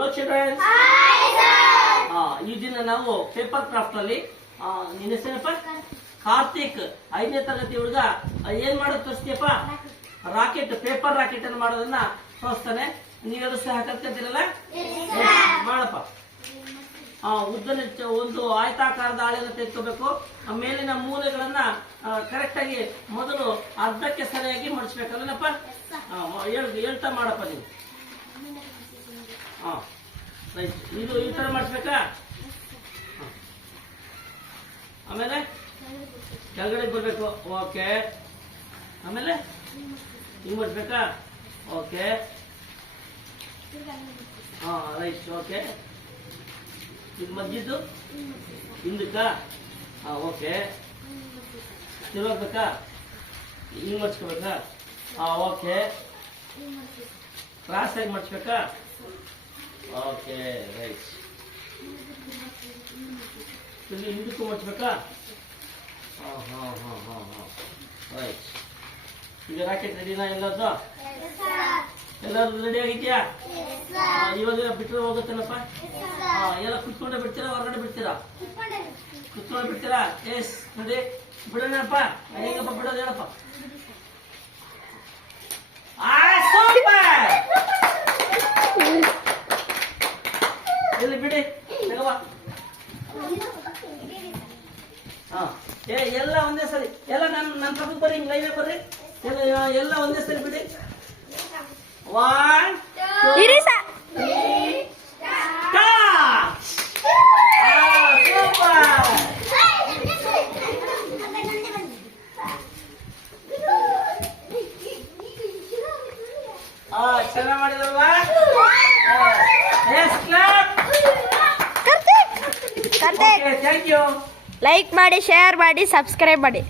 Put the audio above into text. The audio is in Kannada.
ಹಲೋ ಚಿಲ್ಡ್ರನ್ಸ್ ಹಾ ಈ ದಿನ ನಾವು ಪೇಪರ್ ಕ್ರಾಫ್ಟ್ ಅಲ್ಲಿ ನಿನ್ನ ಹೆಸರಪ್ಪ ಕಾರ್ತಿಕ್. ಐದನೇ ತರಗತಿ ಹುಡುಗ ಏನ್ ಮಾಡೋದು ತೋರಿಸ್ತೀಯಪ್ಪ? ರಾಕೆಟ್ ಪೇಪರ್ ರಾಕೆಟ್ ಅನ್ನು ಮಾಡೋದನ್ನ ತೋರಿಸ್ತಾನೆ. ನೀವೆಲ್ಲ ಸಹ ಕಲ್ತಿದ್ದೀರಲ್ಲ? ಮಾಡಪ್ಪ ಉದ್ದನ ಒಂದು ಆಯತಾಕಾರದ ಹಾಳೆಯನ್ನು ತೆಗೆದುಕೋಬೇಕು. ಆ ಮೇಲಿನ ಮೂಲೆಗಳನ್ನ ಕರೆಕ್ಟ್ ಆಗಿ ಮೊದಲು ಅರ್ಧಕ್ಕೆ ಸರಿಯಾಗಿ ಮಡಿಸ್ಬೇಕಲ್ಲಪ್ಪ ಹೇಳ್ ಹೇಳ್ತಾ ಮಾಡಪ್ಪ ನೀವು ಹಾ ರೈಟ್ ಇದು ಈ ತರ ಮಾಡಿಸ್ಬೇಕಾ. ಆಮೇಲೆ ಕೆಳಗಡೆ ಬರ್ಬೇಕು. ಓಕೆ. ಆಮೇಲೆ ಹಿಂಗ್ ಮಾಡಿಸ್ಬೇಕಾ? ಓಕೆ. ಹಾ, ರೈಟ್. ಓಕೆ. ಇದು ಮಧ್ಯದ್ದು? ಹಿಂದಕ್ಕಾ? ಹಾ, ಓಕೆ. ತಿರುಗಬೇಕಾ ಹಿಂಗ್ ಮಾಡಿಸ್ಕೋಬೇಕಾ? ಹಾ, ಓಕೆ. ಕ್ರಾಸ್ ಆಗಿ ಮಡ್ಸ್ಬೇಕಾ? ಓಕೆ ರೈಟ್ ಇಲ್ಲಿ ಹಿಂದಕ್ಕೂ ಮಡ್ಸ್ಬೇಕಾ ಹಾ ಹಾ ಹಾ ಹಾ ಹಾ. ರೈಟ್ ಈಗ ರಾಕೆಟ್ ರೆಡಿನಾ ಎಲ್ಲದ್ದು ಎಲ್ಲರೂ ರೆಡಿ ಆಗಿದ್ಯಾ? ಇವಾಗ ಬಿಟ್ಟರೆ ಹೋಗುತ್ತೇನಪ್ಪ? ಹಾಂ ಎಲ್ಲ ಕುತ್ಕೊಂಡೆ ಬಿಡ್ತೀರಾ ಹೊರಗಡೆ ಬಿಡ್ತೀರಾ? ಕುತ್ಕೊಂಡೆ ಬಿಡ್ತೀರಾ? ಎಸ್ ನೋಡಿ ಬಿಡೋಣಪ್ಪ. ಹೇಗಪ್ಪ ಬಿಡೋದು ಹೇಳಪ್ಪ. ಇಲ್ಲಿ ಬಿಡಿ. ತಗೋಬಾ ಹಾ. ಏ ಎಲ್ಲ ಒಂದೇ ಸರಿ. ಎಲ್ಲ ನನ್ನ ನನ್ನ ಪಕ್ಕಕ್ಕೆ ಬರ್ರಿ ಹಿಂಗ್ ಲೈನೇ ಬರ್ರಿ. ಎಲ್ಲ ಎಲ್ಲ ಒಂದೇ ಸರಿ ಬಿಡಿ. ಒನ್ ಚೆನ್ನಾಗಿ ಮಾಡಿದಲ್ವಾ ಎಸ್ ಕ್ಲಾಪ್ ಕಾರ್ತಿಕ್ ಲೈಕ್ ಮಾಡಿ ಶೇರ್ ಮಾಡಿ ಸಬ್ಸ್ಕ್ರೈಬ್ ಮಾಡಿ.